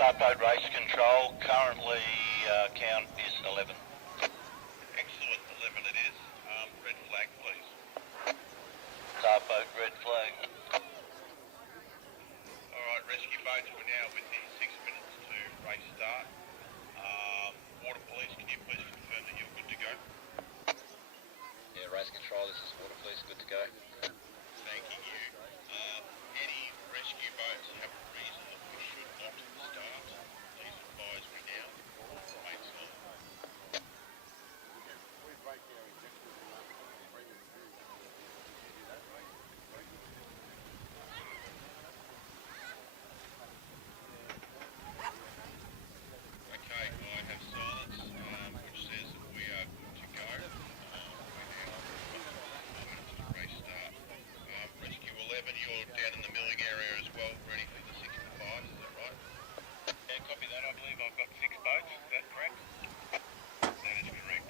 Start boat race control. Currently count is 11. Excellent, 11 it is. Red flag, please. Start boat red flag. All right, rescue boats, we're now within 6 minutes to race start. Water police, can you please confirm that you're good to go? Yeah, race control, this is water police, good to go. Thanking you. Any rescue boats have a reason that we should not start? Please advise me now. Make sure. Okay, I have silence, which says that we are good to go. We're now 4 minutes to race start. Rescue 11, you're down in the milling area as well, ready for the 6 to 5, is that right? Yeah, copy that. I believe I've got 6 boats, is that correct? That is correct.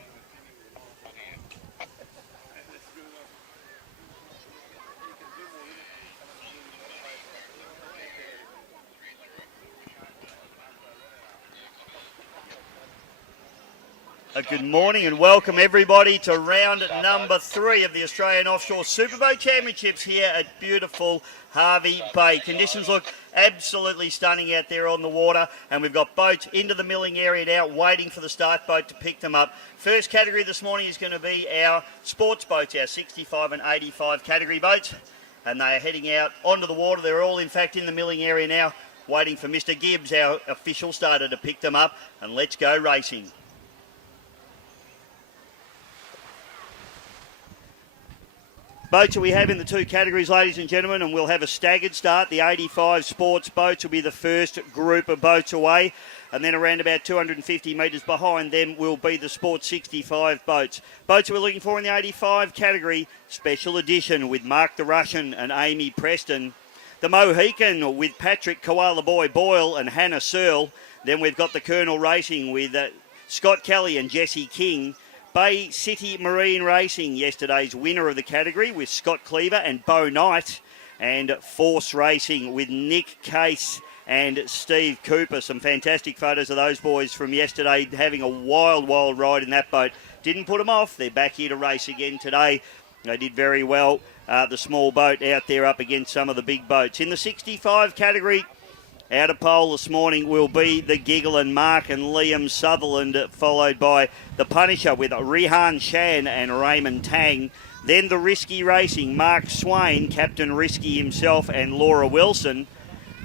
Good morning and welcome everybody to round number 3 of the Australian Offshore Superboat Championships here at beautiful Hervey Bay. Conditions look absolutely stunning out there on the water, and we've got boats into the milling area now waiting for the start boat to pick them up. First category this morning is going to be our sports boats, our 65 and 85 category boats, and they are heading out onto the water. They're all in fact in the milling area now waiting for Mr. Gibbs, our official starter, to pick them up, and let's go racing. Boats that we have in the 2 categories, ladies and gentlemen, and we'll have a staggered start. The 85 sports boats will be the first group of boats away, and then around about 250 metres behind them will be the sports 65 boats. Boats that we're looking for in the 85 category, special edition with Mark the Russian and Amy Preston. The Mohican with Patrick Koala Boy Boyle and Hannah Searle. Then we've got the Colonel Racing with Scott Kelly and Jesse King. Bay City Marine Racing, yesterday's winner of the category with Scott Cleaver and Bo Knight. And Force Racing with Nick Case and Steve Cooper. Some fantastic photos of those boys from yesterday having a wild ride in that boat. Didn't put them off. They're back here to race again today. They did very well. The small boat out there up against some of the big boats. In the 65 category, out of pole this morning will be the Giggle and Mark and Liam Sutherland, followed by the Punisher with Rihan Shan and Raymond Tang. Then the Risky Racing, Mark Swain, Captain Risky himself, and Laura Wilson.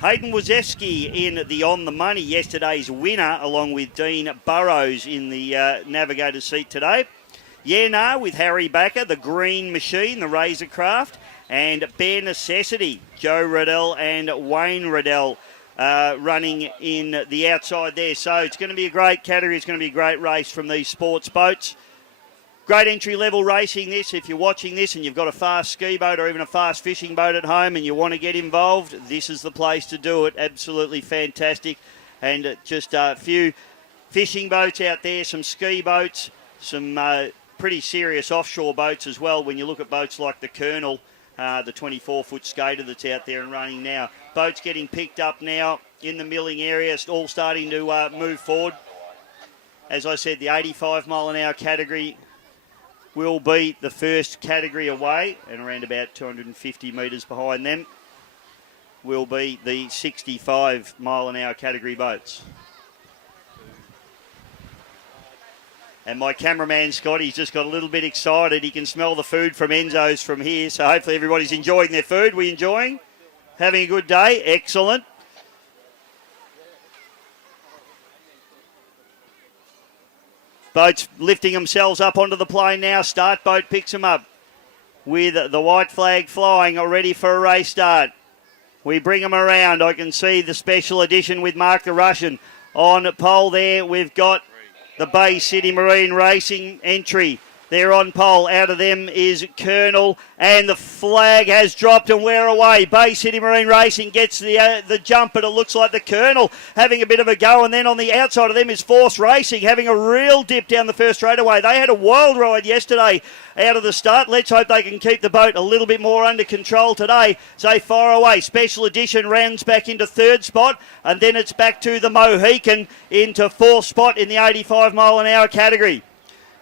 Hayden Wazewski in the On the Money, yesterday's winner, along with Dean Burrows in the navigator's seat today. Nah with Harry Backer, the Green Machine, the Razorcraft, and Bare Necessity, Joe Riddell and Wayne Riddell. Running in the outside there. So it's going to be a great category. It's going to be a great race from these sports boats. Great entry-level racing this. If you're watching this and you've got a fast ski boat or even a fast fishing boat at home and you want to get involved, this is the place to do it. Absolutely fantastic. And just a few fishing boats out there, some ski boats, some pretty serious offshore boats as well when you look at boats like the Colonel, the 24-foot skater that's out there and running now. Boats getting picked up now in the milling area, all starting to move forward. As I said, the 85 mile an hour category will be the first category away, and around about 250 metres behind them will be the 65 mile an hour category boats. And my cameraman, Scotty's just got a little bit excited. He can smell the food from Enzo's from here. So hopefully everybody's enjoying their food. We enjoying? Having a good day? Excellent. Boats lifting themselves up onto the plane now. Start boat picks them up with the white flag flying, ready for a race start. We bring them around. I can see the special edition with Mark the Russian on pole there. We've got the Bay City Marine Racing entry They're on pole. Out of them is Colonel, and the flag has dropped, and we're away. Bay City Marine Racing gets the jump, but it looks like the Colonel having a bit of a go, and then on the outside of them is Force Racing having a real dip down the first straightaway. They had a wild ride yesterday out of the start. Let's hope they can keep the boat a little bit more under control today. So far away, Special Edition rounds back into third spot, and then it's back to the Mohican into fourth spot in the 85 mile an hour category.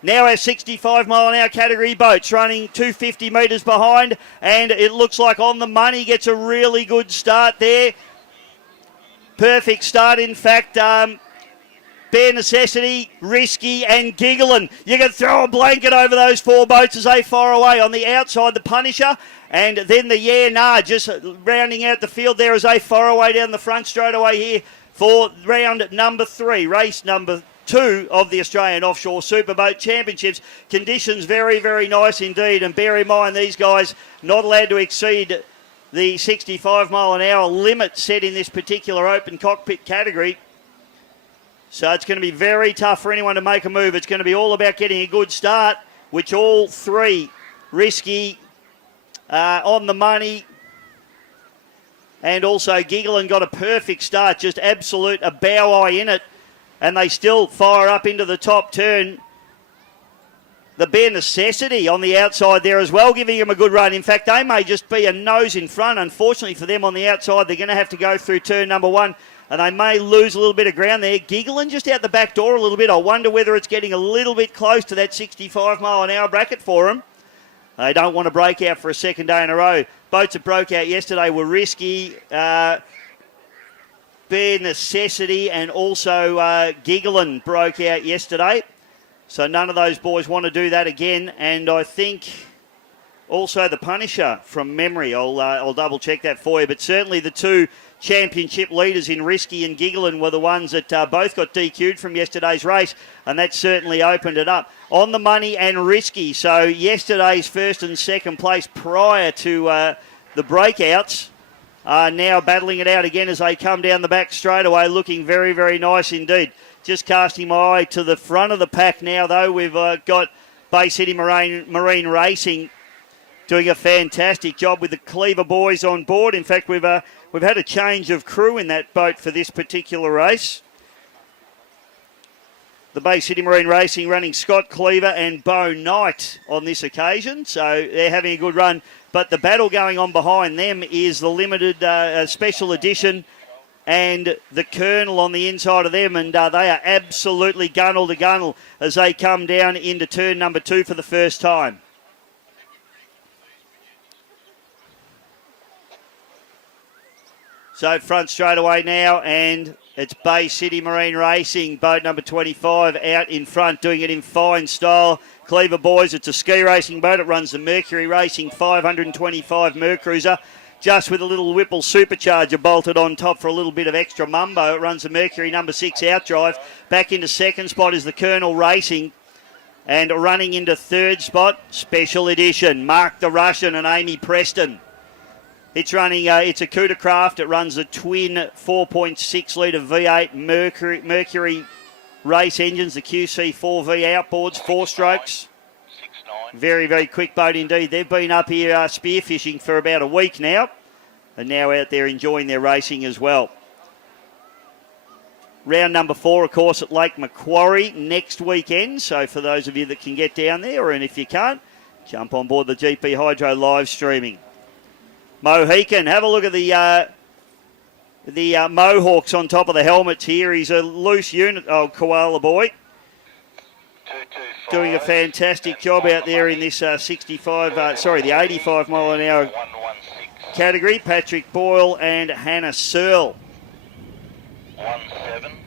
Now our 65 mile an hour category boats running 250 metres behind, and it looks like On the Money gets a really good start there. Perfect start, in fact. Bare Necessity, Risky and Giggling. You can throw a blanket over those four boats as they far away. On the outside, the Punisher, and then the Yeah Nah just rounding out the field there as they far away down the front straight away here for round number 3, race number 2 of the Australian Offshore Superboat Championships. Conditions very, very nice indeed, and bear in mind these guys not allowed to exceed the 65 mile an hour limit set in this particular open cockpit category. So it's going to be very tough for anyone to make a move. It's going to be all about getting a good start, which all three, Risky, On the Money, and also Giggling got a perfect start, just absolute a bow eye in it. And they still fire up into the top turn. The Bare Necessity on the outside there as well, giving him a good run. In fact, they may just be a nose in front. Unfortunately for them on the outside, they're going to have to go through turn number 1, and they may lose a little bit of ground there. Giggling just out the back door a little bit. I wonder whether it's getting a little bit close to that 65 mile an hour bracket for them. They don't want to break out for a second day in a row. Boats that broke out yesterday were Risky, Bare Necessity, and also Giggling broke out yesterday. So none of those boys want to do that again. And I think also the Punisher from memory. I'll double check that for you. But certainly the two championship leaders in Risky and Giggling were the ones that both got DQ'd from yesterday's race. And that certainly opened it up. On the Money and Risky. So yesterday's first and second place prior to the breakouts are now battling it out again as they come down the back straight away, looking very, very nice indeed. Just casting my eye to the front of the pack now, though. We've got Bay City Marine Racing doing a fantastic job with the Cleaver boys on board. In fact, we've had a change of crew in that boat for this particular race. The Bay City Marine Racing running Scott Cleaver and Bo Knight on this occasion, so they're having a good run. But the battle going on behind them is the limited special edition and the Colonel on the inside of them, and they are absolutely gunnel to gunnel as they come down into turn number 2 for the first time. So front straight away now, and it's Bay City Marine Racing, boat number 25, out in front, doing it in fine style. Cleaver boys, it's a ski racing boat. It runs the Mercury Racing 525 Mercruiser, just with a little Whipple supercharger bolted on top for a little bit of extra mumbo. It runs the Mercury number 6 outdrive. Back into second spot is the Colonel Racing. And running into third spot, Special Edition, Mark the Russian and Amy Preston. It's running, it's a Cuda Craft. It runs the twin 4.6 litre V8 Mercury race engines, the QC4V outboards, 4 strokes. Very, very quick boat indeed. They've been up here spearfishing for about a week now, and now out there enjoying their racing as well. Round number 4, of course, at Lake Macquarie next weekend. So for those of you that can get down there, and if you can't, jump on board the GP Hydro live streaming. Mohican, have a look at the Mohawks on top of the helmets here. He's a loose unit, Koala boy. Doing a fantastic job out there in this the 85 mile an hour category. Patrick Boyle and Hannah Searle. 17.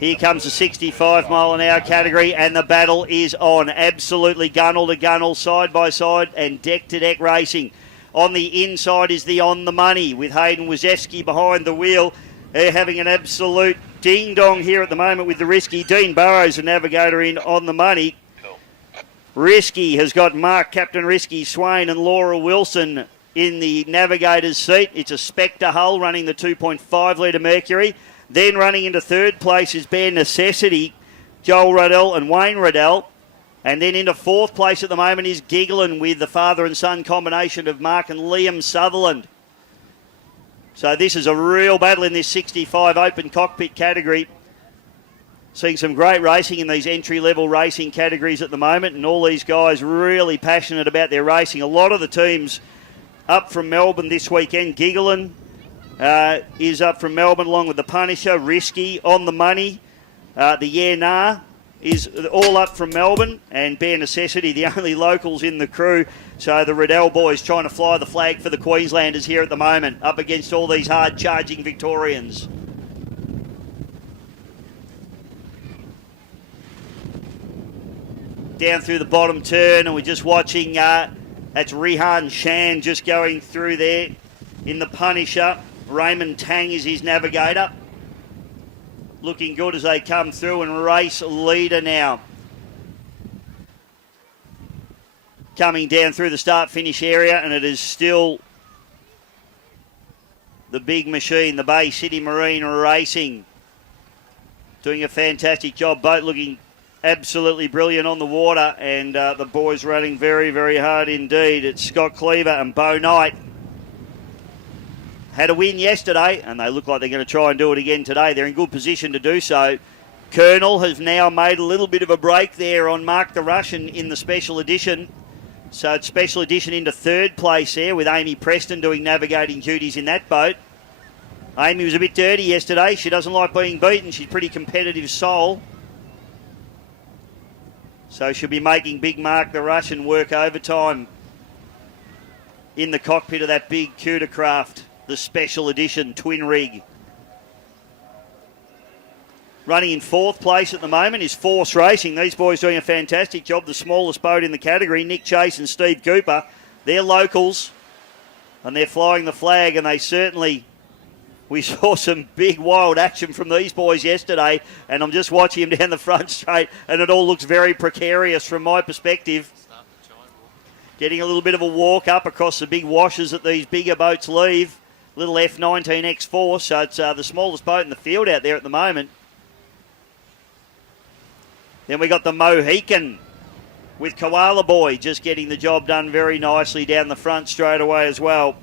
Here comes the 65 mile an hour category, and the battle is on. Absolutely gunnel to gunnel, side by side, and deck to deck racing. On the inside is the On the Money with Hayden Wazewski behind the wheel. They're having an absolute ding-dong here at the moment with the Risky. Dean Burrows, the navigator in On the Money. Risky has got Mark, Captain Risky, Swain and Laura Wilson in the navigator's seat. It's a Spectre hull running the 2.5 litre Mercury. Then running into third place is Bare Necessity, Joel Riddell and Wayne Riddell. And then into fourth place at the moment is Giggling with the father and son combination of Mark and Liam Sutherland. So this is a real battle in this 65 open cockpit category. Seeing some great racing in these entry-level racing categories at the moment, and all these guys really passionate about their racing. A lot of the teams up from Melbourne this weekend. Giggling is up from Melbourne along with the Punisher, Risky, On the Money. The Yeah Nah is all up from Melbourne, and Bare Necessity, the only locals in the crew. So the Riddell boys trying to fly the flag for the Queenslanders here at the moment, up against all these hard-charging Victorians. Down through the bottom turn, and we're just watching, that's Rihan Shan just going through there in the Punisher. Raymond Tang is his navigator. Looking good as they come through, and race leader now. Coming down through the start-finish area, and it is still the big machine, the Bay City Marine Racing. Doing a fantastic job. Boat looking absolutely brilliant on the water, and the boys running very, very hard indeed. It's Scott Cleaver and Bo Knight. Had a win yesterday, and they look like they're going to try and do it again today. They're in good position to do so. Colonel has now made a little bit of a break there on Mark the Russian in the special edition. So it's special edition into third place there, with Amy Preston doing navigating duties in that boat. Amy was a bit dirty yesterday. She doesn't like being beaten. She's a pretty competitive soul. So she'll be making big Mark the Russian work overtime in the cockpit of that big Cuda craft, the special edition twin rig. Running in fourth place at the moment is Force Racing. These boys doing a fantastic job. The smallest boat in the category, Nick Chase and Steve Cooper. They're locals, and they're flying the flag, and they certainly... We saw some big, wild action from these boys yesterday, and I'm just watching them down the front straight, and it all looks very precarious from my perspective. Getting a little bit of a walk up across the big washes that these bigger boats leave. Little F19X4, so it's the smallest boat in the field out there at the moment. Then we got the Mohican with Koala Boy just getting the job done very nicely down the front straight away as well.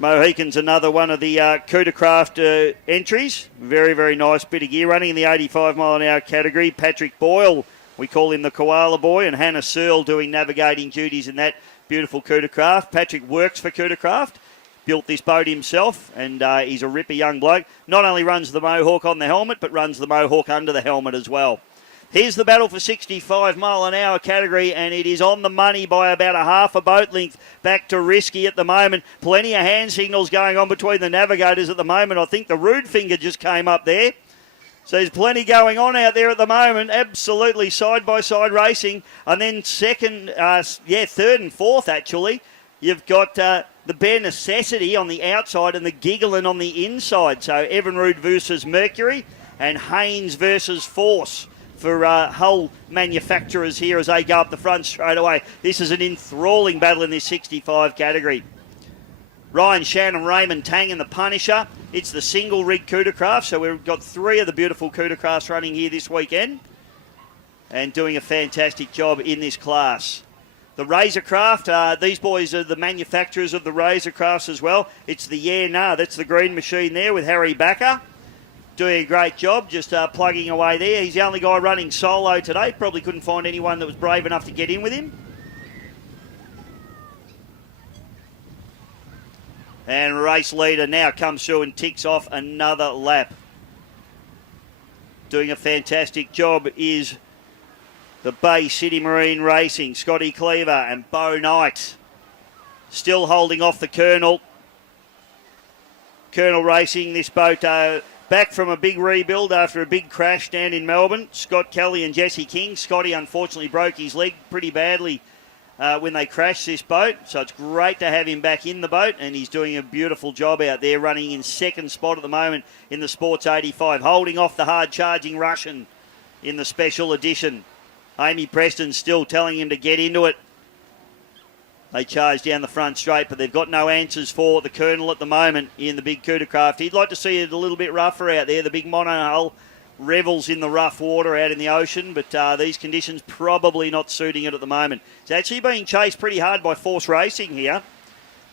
Mohican's another one of the Cuda entries. Very, very nice bit of gear running in the 85 mile an hour category. Patrick Boyle, we call him the Koala Boy, and Hannah Searle doing navigating duties in that beautiful Cuda. Patrick works for Cuda. Built this boat himself, and he's a ripper young bloke. Not only runs the Mohawk on the helmet, but runs the Mohawk under the helmet as well. Here's the battle for 65 mile an hour category, and it is on the money by about a half a boat length back to Risky at the moment. Plenty of hand signals going on between the navigators at the moment. I think the rude finger just came up there. So there's plenty going on out there at the moment. Absolutely side-by-side racing. And then third and fourth actually. You've got the Bare Necessity on the outside and the Giggling on the inside. So Evinrude versus Mercury and Haynes versus Force for hull manufacturers here as they go up the front straight away. This is an enthralling battle in this 65 category. Ryan Shan and Raymond Tang in the Punisher. It's the single rig Cuda, so we've got three of the beautiful Cuda running here this weekend and doing a fantastic job in this class. The Razorcraft, these boys are the manufacturers of the Razorcrafts as well. It's the Yeah Nah, that's the green machine there with Harry Backer. Doing a great job, just plugging away there. He's the only guy running solo today. Probably couldn't find anyone that was brave enough to get in with him. And race leader now comes through and ticks off another lap. Doing a fantastic job is the Bay City Marine Racing. Scotty Cleaver and Bo Knight still holding off the Colonel. Colonel Racing, this boat back from a big rebuild after a big crash down in Melbourne. Scott Kelly and Jesse King. Scotty unfortunately broke his leg pretty badly when they crashed this boat. So it's great to have him back in the boat, and he's doing a beautiful job out there, running in second spot at the moment in the Sports 85, holding off the hard-charging Russian in the special edition. Amy Preston still telling him to get into it. They charge down the front straight, but they've got no answers for the Colonel at the moment in the big Cuda. He'd like to see it a little bit rougher out there, the big monohull revels in the rough water out in the ocean, but these conditions probably not suiting it at the moment. It's actually being chased pretty hard by Force Racing here,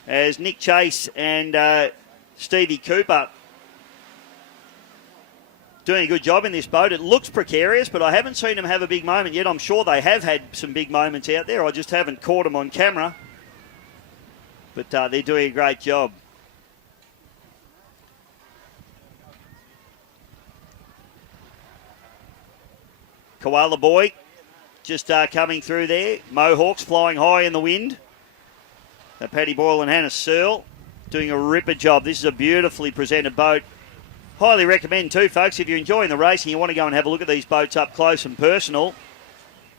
as Nick Chase and Stevie Cooper doing a good job in this boat. It looks precarious, but I haven't seen them have a big moment yet. I'm sure they have had some big moments out there. I just haven't caught them on camera. But they're doing a great job. Koala Boy just coming through there. Mohawks flying high in the wind. Paddy Boyle and Hannah Searle doing a ripper job. This is a beautifully presented boat. Highly recommend too, folks, if you're enjoying the racing, you want to go and have a look at these boats up close and personal.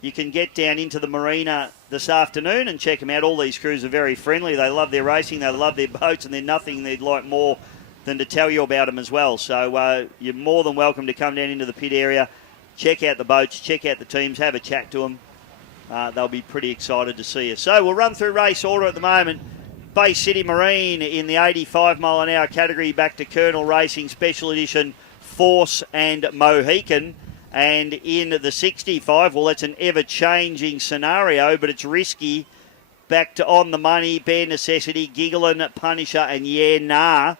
You can get down into the marina this afternoon and check them out. All these crews are very friendly. They love their racing, they love their boats, and they're nothing they'd like more than to tell you about them as well. So you're more than welcome to come down into the pit area, check out the boats, check out the teams, have a chat to them. They'll be pretty excited to see you. So we'll run through race order at the moment. Bay City Marine in the 85 mile an hour category, back to Colonel Racing Special Edition, Force and Mohican. And in the 65, well, that's an ever-changing scenario, but it's risky. Back to On the Money, Bare Necessity, Gigglin', Punisher and Yeah Nah.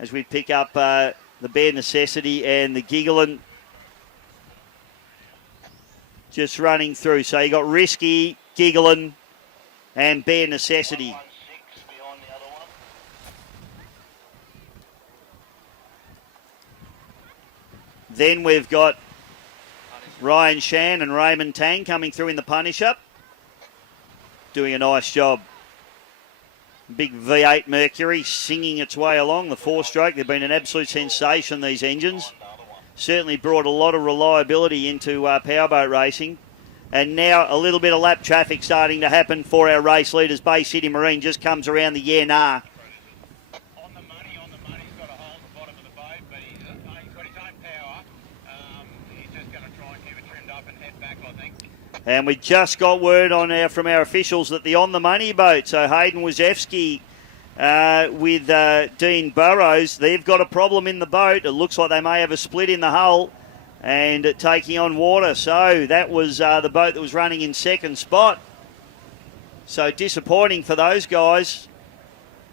As we pick up the Bare Necessity and the Gigglin'. Just running through. So you got Risky, Gigglin' and Bare Necessity. Then we've got Ryan Shan and Raymond Tang coming through in the Punisher. Doing a nice job. Big V8 Mercury singing its way along the four-stroke. They've been an absolute sensation, these engines. Certainly brought a lot of reliability into powerboat racing. And now a little bit of lap traffic starting to happen for our race leaders. Bay City Marine just comes around the Yeah Nah. On the money's got a hole at the bottom of the boat, but he's got his own power. He's just going to try and keep it trimmed up and head back, I think. And we just got word from our officials that the On the Money boat, so Hayden Wazewski with Dean Burrows, they've got a problem in the boat. It looks like they may have a split in the hull and taking on water. So that was the boat that was running in second spot. So disappointing for those guys.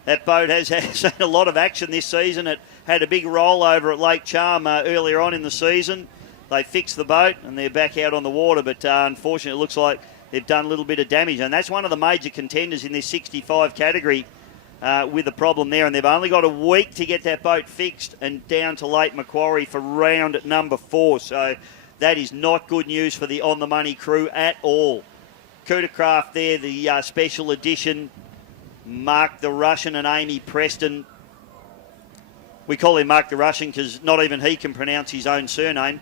That boat has had a lot of action this season. It had a big rollover at Lake Charm earlier on in the season. They fixed the boat and they're back out on the water, but unfortunately it looks like they've done a little bit of damage. And that's one of the major contenders in this 65 category with the problem there. And they've only got a week to get that boat fixed and down to Lake Macquarie for round number 4. So that is not good news for the On the Money crew at all. Cootercraft there, the special edition. Mark the Russian and Amy Preston. We call him Mark the Russian because not even he can pronounce his own surname.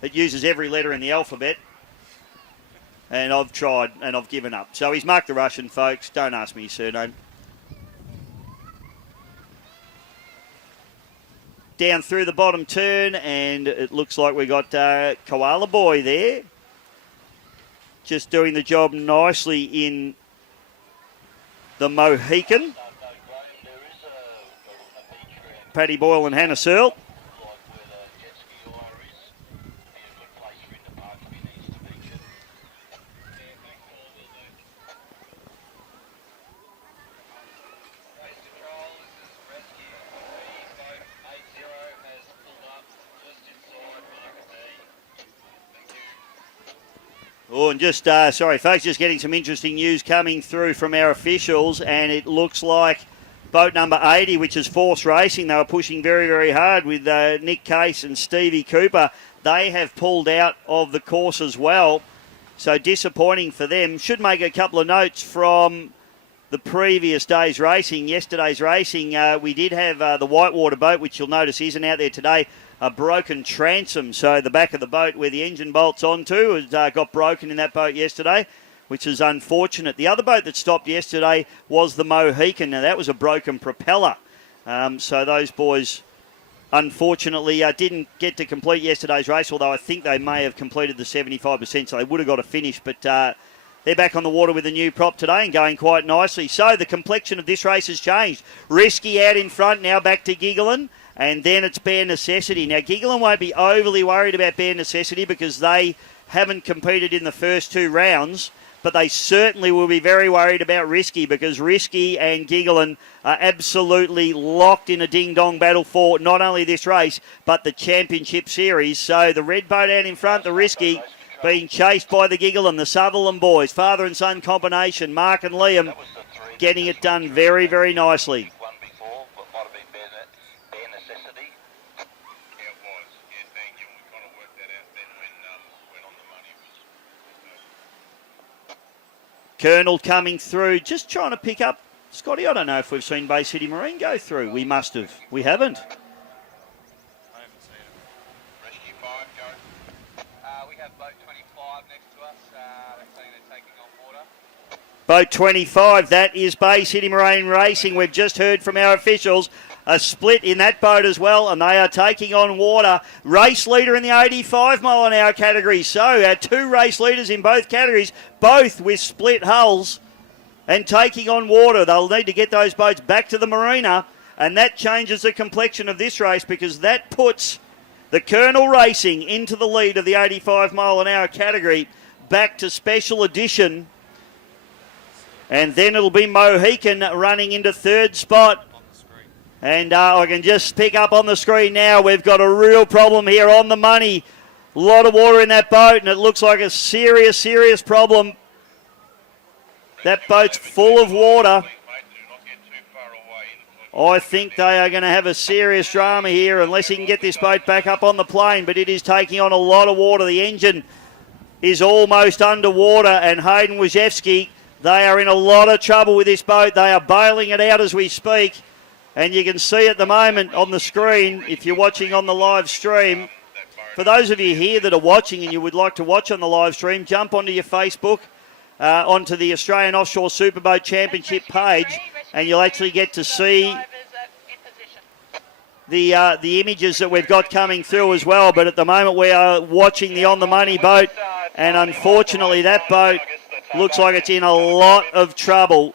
It uses every letter in the alphabet. And I've tried and I've given up. So he's Mark the Russian, folks. Don't ask me his surname. Down through the bottom turn, and it looks like we got Koala Boy there. Just doing the job nicely in the Mohican. Paddy Boyle and Hannah Searle. Oh, and just, sorry folks, just getting some interesting news coming through from our officials, and it looks like boat number 80, which is Force Racing, they were pushing very, very hard with Nick Case and Stevie Cooper. They have pulled out of the course as well, so disappointing for them. Should make a couple of notes from the previous day's racing, yesterday's racing. We did have the Whitewater boat, which you'll notice isn't out there today, a broken transom. So the back of the boat where the engine bolts onto got broken in that boat yesterday, which is unfortunate. The other boat that stopped yesterday was the Mohican. Now that was a broken propeller. So those boys unfortunately didn't get to complete yesterday's race, although I think they may have completed the 75%, so they would have got a finish. But they're back on the water with a new prop today and going quite nicely. So the complexion of this race has changed. Risky out in front, now back to Gigglin'. and then it's Bare Necessity. Now, Giggling won't be overly worried about Bare Necessity because they haven't competed in the first 2 rounds, but they certainly will be very worried about Risky because Risky and Giggling are absolutely locked in a ding-dong battle for not only this race, but the championship series. So the red boat out in front, the Risky, being chased by the Giggling, the Sutherland boys, father and son combination, Mark and Liam, getting it done very, very nicely. One before, but might have been bare necessity. Yeah, it was. Yeah, thank you. We kind of worked that out then when On the Money was. Colonel coming through, just trying to pick up. Scotty, I don't know if we've seen Bay City Marine go through. We must have. We haven't. I haven't seen it. Rescue 5, go. We have boat 25 next to us. They're saying they're taking on water. Boat 25, that is Bay City Marine Racing. We've just heard from our officials. A split in that boat as well, and they are taking on water. Race leader in the 85 mile an hour category. So our 2 race leaders in both categories, both with split hulls and taking on water. They'll need to get those boats back to the marina, and that changes the complexion of this race because that puts the Colonel Racing into the lead of the 85 mile an hour category back to Special Edition. And then it'll be Mohican running into 3rd spot. And I can just pick up on the screen now, we've got a real problem here On the Money. A lot of water in that boat, and it looks like a serious, serious problem. That boat's full of water. I think they are going to have a serious drama here unless he can get this boat back up on the plane, but it is taking on a lot of water. The engine is almost underwater, and Hayden Wojciechowski, they are in a lot of trouble with this boat. They are bailing it out as we speak. And you can see at the moment on the screen, if you're watching on the live stream, for those of you here that are watching and you would like to watch on the live stream, jump onto your Facebook, onto the Australian Offshore Superboat Championship page, and you'll actually get to see the images that we've got coming through as well. But at the moment we are watching the On the Money boat, and unfortunately that boat looks like it's in a lot of trouble.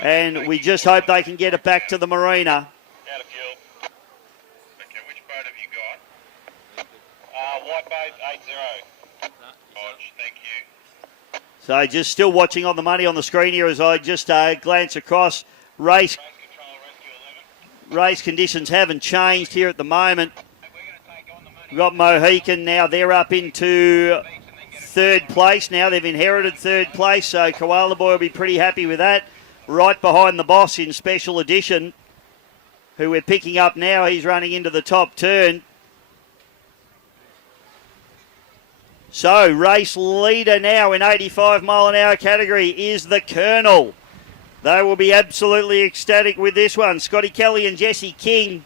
And we just hope they can get it back to the marina. Out of fuel. Okay, which boat have you got? White boat 80. Hodge, thank you. So just still watching On the Money on the screen here as I just glance across. Race conditions haven't changed here at the moment. We've got Mohican now. They're up into 3rd place now. They've inherited 3rd place, so Koala Boy will be pretty happy with that. Right behind the boss in Special Edition, who we're picking up now. He's running into the top turn. So, race leader now in 85 mile an hour category is the Colonel. They will be absolutely ecstatic with this one. Scotty Kelly and Jesse King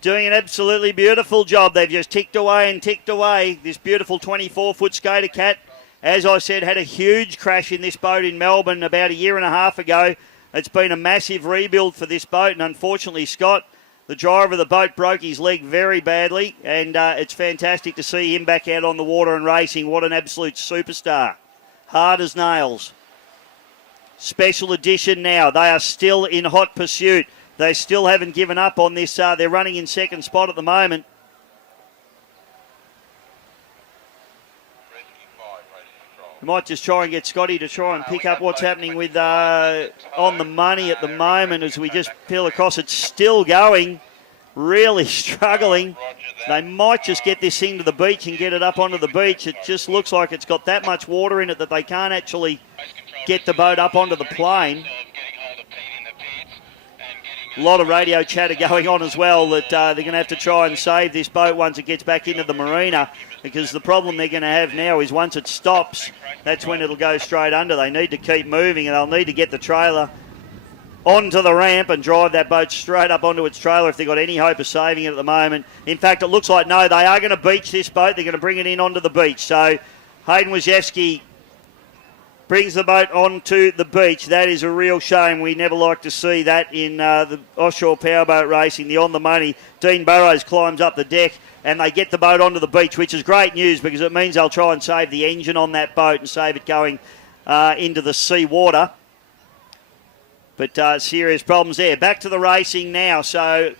doing an absolutely beautiful job. They've just ticked away and ticked away. This beautiful 24-foot SuperCat, as I said, had a huge crash in this boat in Melbourne about a year and a half ago. It's been a massive rebuild for this boat, and unfortunately Scott, the driver of the boat, broke his leg very badly, and it's fantastic to see him back out on the water and racing. What an absolute superstar. Hard as nails. Special Edition now. They are still in hot pursuit. They still haven't given up on this. They're running in 2nd spot at the moment. We might just try and get Scotty to try and pick up what's happening with On the Money at the moment as we just peel across. It's still going, really struggling. They might just get this thing to the beach and get it up onto the beach. It just looks like it's got that much water in it that they can't actually get the boat up onto the plane. A lot of radio chatter going on as well that they're going to have to try and save this boat once it gets back into the marina, because the problem they're going to have now is once it stops, that's when it'll go straight under. They need to keep moving, and they'll need to get the trailer onto the ramp and drive that boat straight up onto its trailer if they've got any hope of saving it at the moment. In fact, it looks like, no, they are going to beach this boat. They're going to bring it in onto the beach. So Hayden Wojciechowski brings the boat onto the beach. That is a real shame. We never like to see that in the offshore powerboat racing, the On the Money. Dean Burrows climbs up the deck and they get the boat onto the beach, which is great news because it means they'll try and save the engine on that boat and save it going into the sea water. But serious problems there. Back to the racing now. So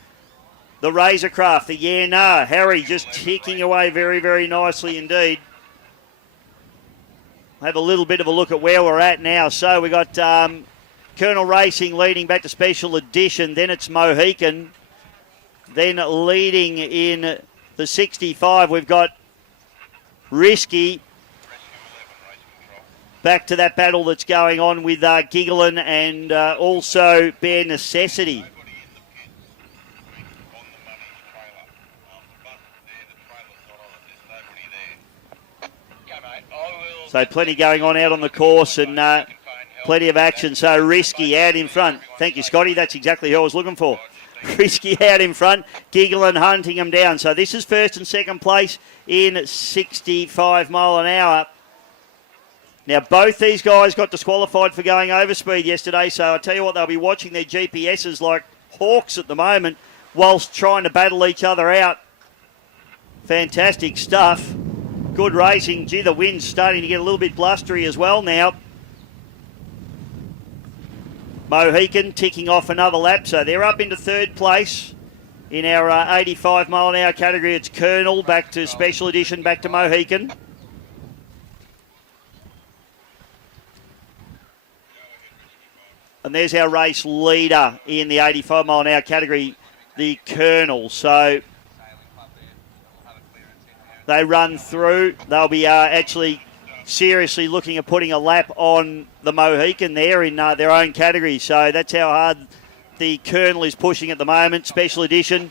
the Razorcraft, the Yeah Nah. Harry just ticking away very, very nicely indeed. Have a little bit of a look at where we're at now. So we got Colonel Racing leading back to Special Edition. Then it's Mohican. Then leading in the 65, we've got Risky. Back to that battle that's going on with Giggling and also Bare Necessity. So plenty going on out on the course and plenty of action. So Risky out in front. Thank you, Scotty. That's exactly who I was looking for. Risky out in front. Giggling hunting them down. So this is first and second place in 65 mile an hour. Now, both these guys got disqualified for going over speed yesterday. So I tell you what, they'll be watching their GPSs like hawks at the moment whilst trying to battle each other out. Fantastic stuff. Good racing. Gee, the wind's starting to get a little bit blustery as well now. Mohican ticking off another lap. So they're up into third place in our 85 mile an hour category. It's Colonel back to Special Edition, back to Mohican. And there's our race leader in the 85 mile an hour category, the Colonel. So they run through. They'll be actually seriously looking at putting a lap on the Mohican there in their own category. So that's how hard the Colonel is pushing at the moment. Special Edition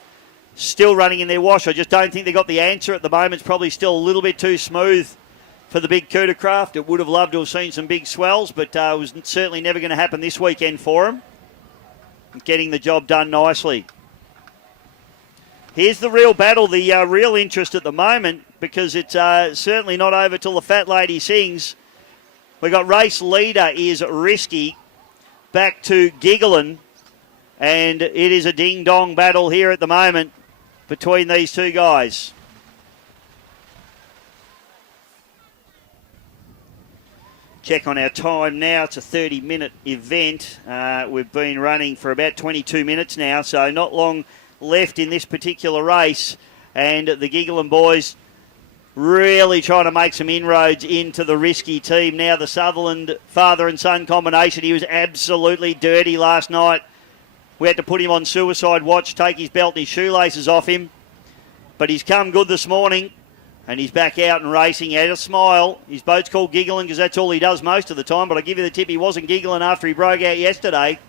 still running in their wash. I just don't think they got the answer at the moment. It's probably still a little bit too smooth for the big Cootercraft. It would have loved to have seen some big swells, but it was certainly never going to happen this weekend for them. Getting the job done nicely. Here's the real battle, the real interest at the moment, because it's certainly not over till the fat lady sings. We got race leader is Risky, back to Giggling, and it is a ding-dong battle here at the moment between these two guys. Check on our time now. It's a 30-minute event. We've been running for about 22 minutes now, so not long left in this particular race, and the Giggling boys really trying to make some inroads into the Risky team. Now the Sutherland father and son combination, he was absolutely dirty last night. We had to put him on suicide watch, take his belt and his shoelaces off him, but he's come good this morning and he's back out and racing. He had a smile. His boat's called Giggling because that's all he does most of the time, but I give you the tip, he wasn't giggling after he broke out yesterday.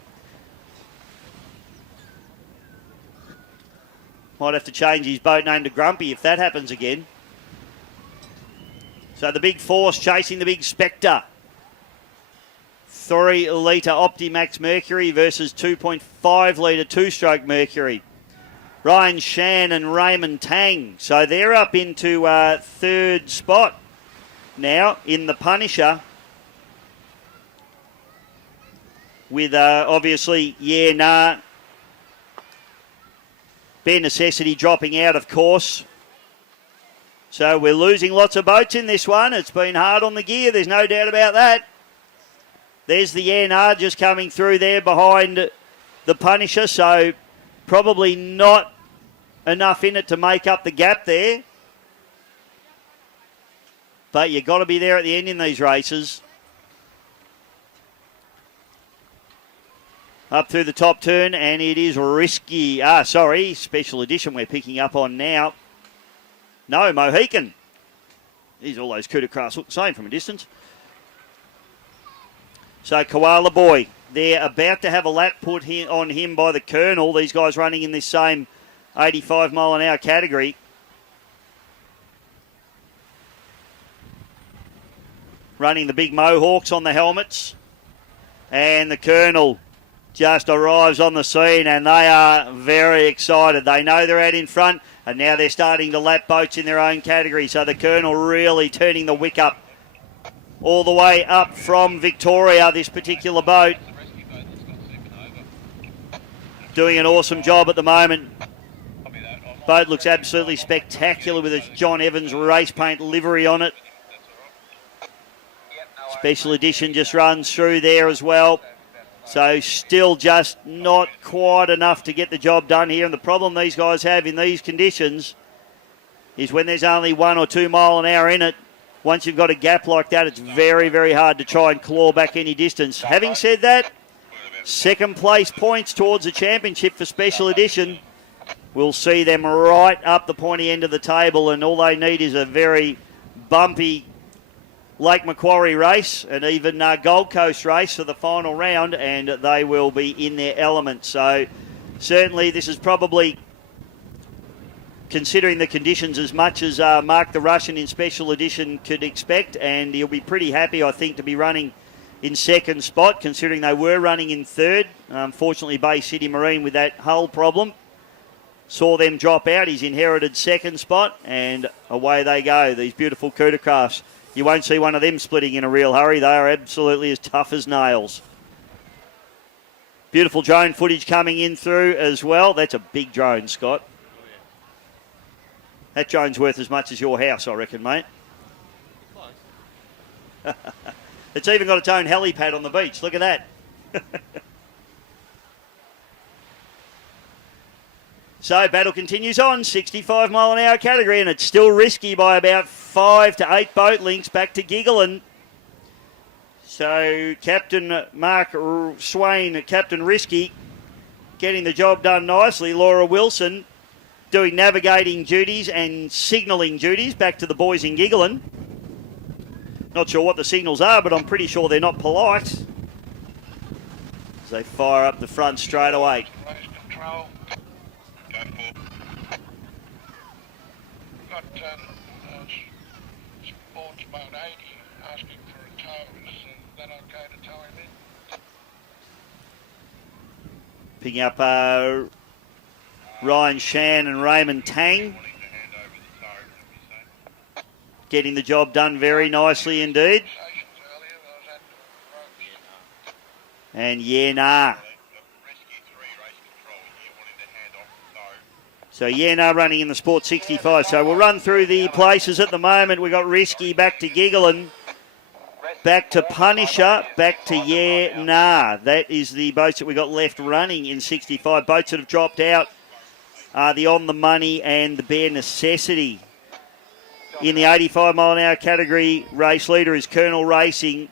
Might have to change his boat name to Grumpy if that happens again. So the big Force chasing the big Spectre. 3 litre Optimax Mercury versus 2.5 litre two-stroke Mercury. Ryan Shan and Raymond Tang. So they're up into third spot now in the Punisher. With obviously, Yeah Nah. Bare Necessity dropping out, of course. So we're losing lots of boats in this one. It's been hard on the gear, there's no doubt about that. There's the Yeah Nah just coming through there behind the Punisher, so probably not enough in it to make up the gap there. But you've got to be there at the end in these races. Up through the top turn, and it is Risky. Special Edition we're picking up on now. No, Mohican. These all those Cootercrafts look the same from a distance. So Koala Boy, they're about to have a lap put on him by the Colonel. These guys running in this same 85 mile an hour category. Running the big Mohawks on the helmets. And the Colonel just arrives on the scene, and they are very excited. They know they're out in front, and now they're starting to lap boats in their own category. So the Colonel really turning the wick up all the way up from Victoria, this particular boat. Doing an awesome job at the moment. Boat looks absolutely spectacular with a John Evans race paint livery on it. Special Edition just runs through there as well. So still just not quite enough to get the job done here. And the problem these guys have in these conditions is when there's only 1 or 2 mile an hour in it, once you've got a gap like that, it's very, very hard to try and claw back any distance. Having said that, second place points towards the championship for Special Edition. We'll see them right up the pointy end of the table, and all they need is a very bumpy Lake Macquarie race and even Gold Coast race for the final round, and they will be in their element. So certainly this is probably, considering the conditions, as much as Mark the Russian in Special Edition could expect, and he'll be pretty happy, I think, to be running in second spot, considering they were running in third. Unfortunately, Bay City Marine with that hull problem saw them drop out. He's inherited second spot, and away they go, these beautiful Cuda crafts. You won't see one of them splitting in a real hurry. They are absolutely as tough as nails. Beautiful drone footage coming in through as well. That's a big drone, Scott. That drone's worth as much as your house, I reckon, mate. It's even got its own helipad on the beach. Look at that. So battle continues on, 65 mile an hour category, and it's still risky by about 5 to 8 boat lengths back to Giggling. So Captain Mark Swain, Captain Risky, getting the job done nicely. Laura Wilson doing navigating duties and signalling duties back to the boys in Giggling. Not sure what the signals are, but I'm pretty sure they're not polite. As they fire up the front straight away. Control. Got Sports Boat 80 asking for a tow. Is that okay to tow him in? Picking up Ryan Shan and Raymond Tang. Getting the job done very nicely indeed. And Yena. So Yena running in the Sport 65. So we'll run through the places at the moment. We've got Risky back to Giggling, back to Punisher, back to Yena. That is the boats that we got left running in 65. Boats that have dropped out are the On the Money and the Bare Necessity. In the 85 mile an hour category, race leader is Colonel Racing.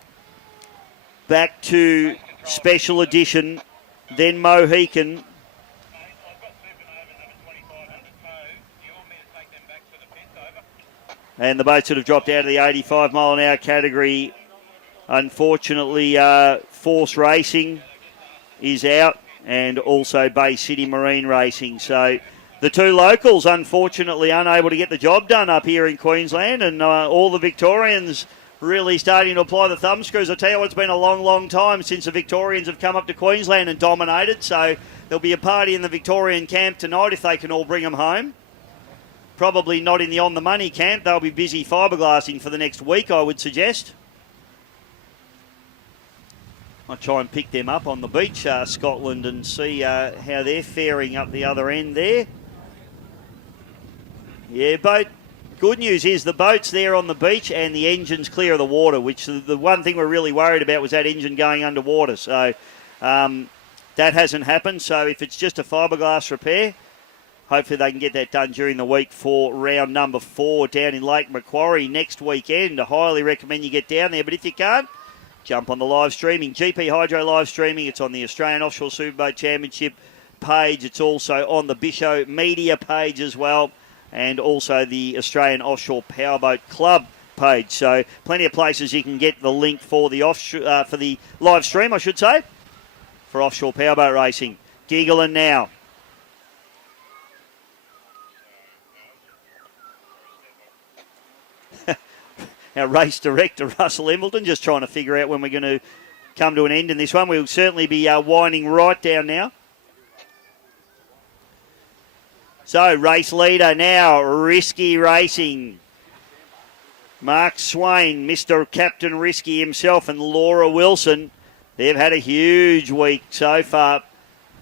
Back to Special Edition, then Mohican. And the boats that have dropped out of the 85 mile an hour category, unfortunately, Force Racing is out, and also Bay City Marine Racing. So the two locals, unfortunately, unable to get the job done up here in Queensland, and all the Victorians really starting to apply the thumb screws. I tell you what, it's been a long, long time since the Victorians have come up to Queensland and dominated, so there'll be a party in the Victorian camp tonight if they can all bring them home. Probably not in the On the Money camp. They'll be busy fiberglassing for the next week, I would suggest. I'll try and pick them up on the beach, Scotland, and see how they're faring up the other end there. Yeah, boat. Good news is the boat's there on the beach and the engine's clear of the water, which the one thing we're really worried about was that engine going underwater. So that hasn't happened. So if it's just a fiberglass repair, hopefully they can get that done during the week for round number 4 down in Lake Macquarie next weekend. I highly recommend you get down there. But if you can't, jump on the live streaming. GP Hydro live streaming. It's on the Australian Offshore Superboat Championship page. It's also on the Bisho Media page as well, and also the Australian Offshore Powerboat Club page. So plenty of places you can get the link for the for the live stream, I should say, for offshore powerboat racing. Giggling now. Our race director, Russell Embleton, just trying to figure out when we're going to come to an end in this one. We'll certainly be winding right down now. So, race leader now, Risky Racing. Mark Swain, Mr. Captain Risky himself, and Laura Wilson. They've had a huge week so far.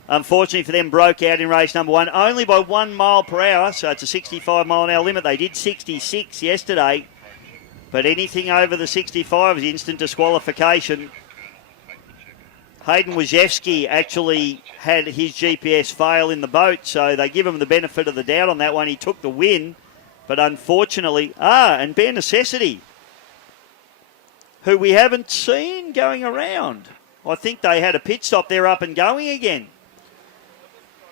Unfortunately for them, broke out in race number 1, only by 1 mile per hour, so it's a 65 mile an hour limit. They did 66 yesterday, but anything over the 65 is instant disqualification. Hayden Wojciechowski actually had his GPS fail in the boat, so they give him the benefit of the doubt on that one. He took the win, but unfortunately... and Bare Necessity, who we haven't seen going around. I think they had a pit stop. They're up and going again.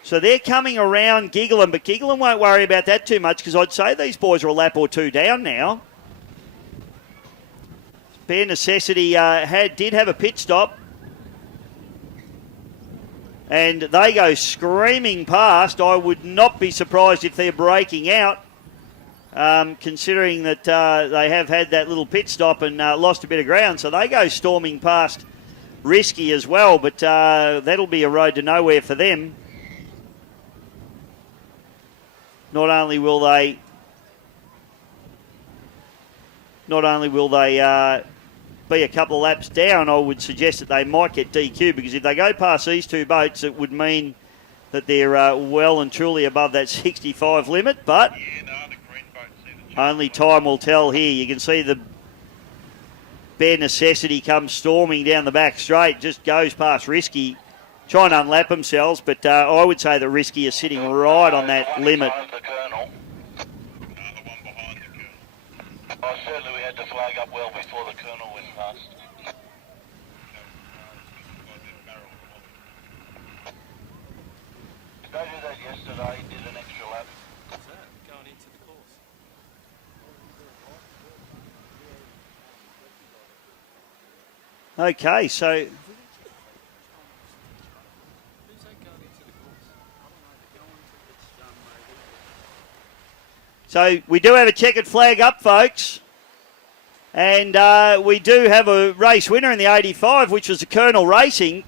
So they're coming around Giggling, but Giggling won't worry about that too much because I'd say these boys are a lap or two down now. Bare Necessity did have a pit stop. And they go screaming past. I would not be surprised if they're breaking out, considering that they have had that little pit stop and lost a bit of ground. So they go storming past Risky as well, but that'll be a road to nowhere for them. Not only will they be a couple of laps down, I would suggest that they might get DQ, because if they go past these two boats, it would mean that they're well and truly above that 65 limit, but only time will tell here. You can see the Bare Necessity come storming down the back straight, just goes past Risky, trying to unlap themselves, but I would say that Risky is sitting right on that limit. Certainly we had to flag up well before the Colonel went past. They did that yesterday, did an extra lap. Going into the course. Okay, so we do have a checkered flag up, folks. And we do have a race winner in the 85, which was the Colonel Racing.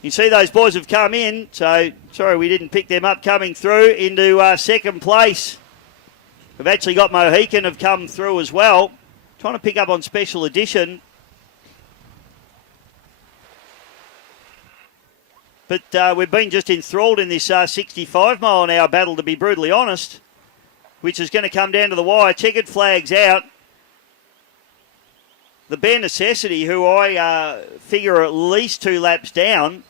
You see those boys have come in. So, sorry we didn't pick them up coming through into second place. We've actually got Mohican have come through as well. Trying to pick up on Special Edition. But we've been just enthralled in this 65 mile an hour battle, to be brutally honest, which is going to come down to the wire. Checkered flags out. The Bare Necessity, who I figure are at least 2 laps down,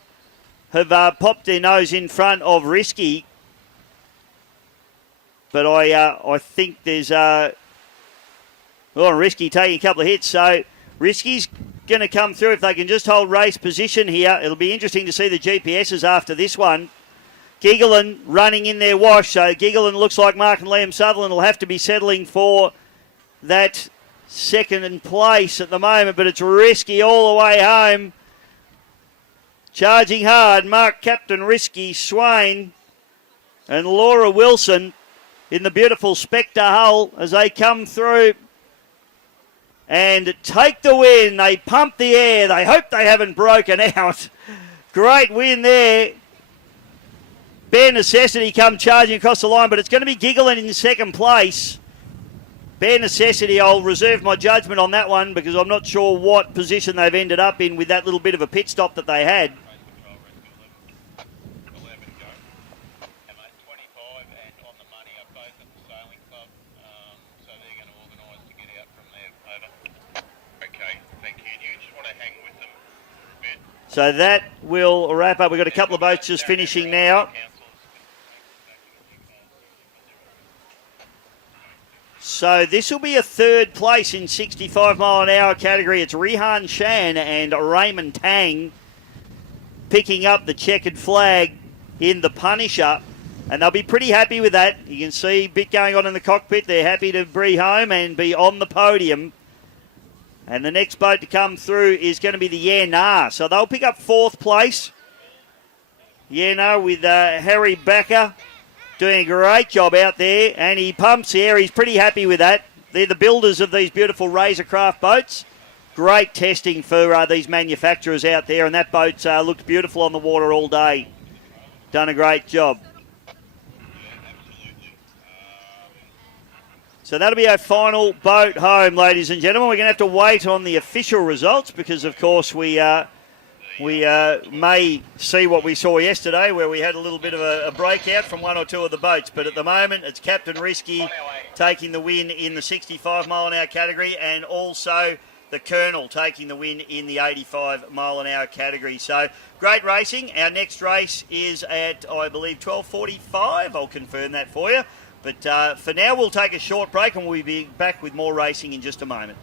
have popped their nose in front of Risky. But I think there's... Risky taking a couple of hits, so Risky's going to come through if they can just hold race position here. It'll be interesting to see the GPSs after this one. Giggling running in their wash, so Giggling looks like Mark and Liam Sutherland will have to be settling for that second place at the moment, but it's Risky all the way home. Charging hard, Mark Captain Risky, Swain and Laura Wilson in the beautiful Spectre hull as they come through and take the win. They pump the air. They hope they haven't broken out. Great win there. Bare Necessity come charging across the line, but it's going to be Giggling in second place. Bare Necessity, I'll reserve my judgment on that one because I'm not sure what position they've ended up in with that little bit of a pit stop that they had. So that will wrap up. We've got a couple of boats just finishing now. So this will be a third place in 65 mile an hour category. It's Rihan Shan and Raymond Tang picking up the checkered flag in the Punisher. And they'll be pretty happy with that. You can see a bit going on in the cockpit. They're happy to be home and be on the podium. And the next boat to come through is going to be the Yenar. So they'll pick up fourth place. Yenar with Harry Backer doing a great job out there. And he pumps the air. He's pretty happy with that. They're the builders of these beautiful Razorcraft boats. Great testing for these manufacturers out there. And that boat looked beautiful on the water all day. Done a great job. So that'll be our final boat home, ladies and gentlemen. We're going to have to wait on the official results because, of course, we may see what we saw yesterday where we had a little bit of a breakout from one or two of the boats. But at the moment, it's Captain Risky taking the win in the 65 mile an hour category, and also the Colonel taking the win in the 85 mile an hour category. So great racing. Our next race is at, I believe, 12:45. I'll confirm that for you. But for now, we'll take a short break and we'll be back with more racing in just a moment.